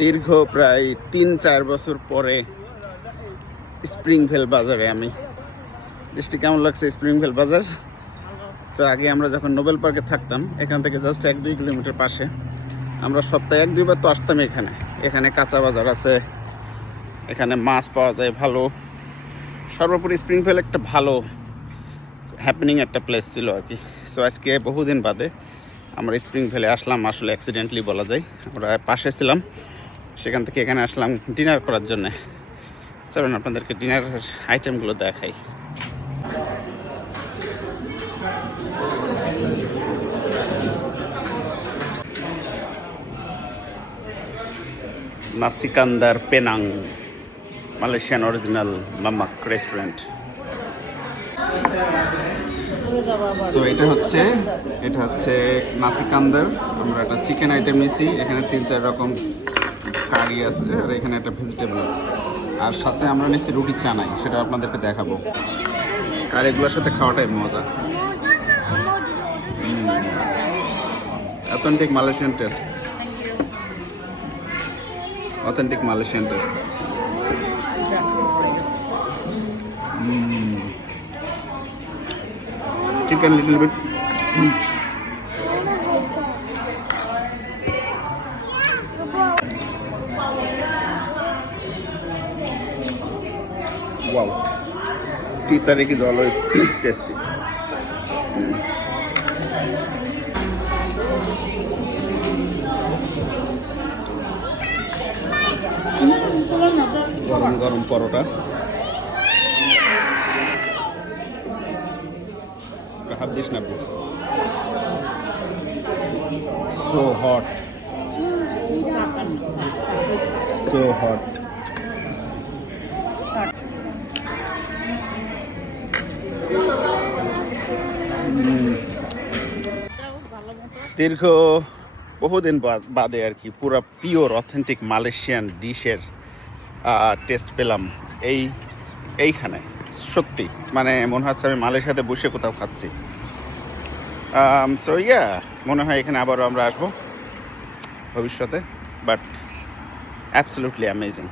দীর্ঘ প্রায় ৩-৪ বছর পরে স্প্রিংভেল বাজারে আমি দৃষ্টি কেমন লাগছে স্প্রিংভেল বাজার। সো আগে আমরা যখন নোবেল পার্কে থাকতাম এখান থেকে জাস্ট ১-২ কিলোমিটার পাশে, আমরা সপ্তাহে ১-২ বার তো আসতাম এখানে। এখানে কাঁচা বাজার আছে, এখানে মাছ পাওয়া যায় ভালো। সর্বোপরি স্প্রিংভেল একটা ভালো হ্যাপেনিং একটা প্লেস ছিল আর কি। সো আজকে বহুদিন বাদে আমরা স্প্রিংভেলে আসলাম, আসলে অ্যাক্সিডেন্টলি বলা যায়। আমরা পাশে ছিলাম, সেখান থেকে এখানে আসলাম ডিনার করার জন্যে। চলুন আপনাদেরকে ডিনারের আইটেমগুলো দেখাই। নাসিকান্দার পেনাং, মালয়েশিয়ান অরিজিনাল মামাক রেস্টুরেন্ট। তো এটা হচ্ছে নাসিকান্দার। আমরা একটা চিকেন আইটেম নিয়েছি, এখানে ৩-৪ রকম কারি আছে, আর এখানে একটা ভেজিটেবল আছে, আর সাথে আমরা নিয়েছি রুটি চানাই, সেটা আপনাদেরকে দেখাবো। কারিগুলোর সাথে খাওয়াটাই মজা। Authentic Malaysian test, authentic Malaysian test. Chicken little bit. Wow, tea tariki is always tasty. গরম গরম পরোটা, হাত দিস না। So hot, so hot. দীর্ঘ বহুদিন বাদে আর কি পুরো পিওর অথেন্টিক মালয়েশিয়ান ডিশের টেস্ট পেলাম এইখানে। সত্যি মানে মনে হচ্ছে আমি মালয়েশিয়াতে বসে কোথাও খাচ্ছি। সো ইয়া, মনে হয় এখানে আবারও আমরা আসবো ভবিষ্যতে, বাট অ্যাবসলিউটলি অ্যামেজিং।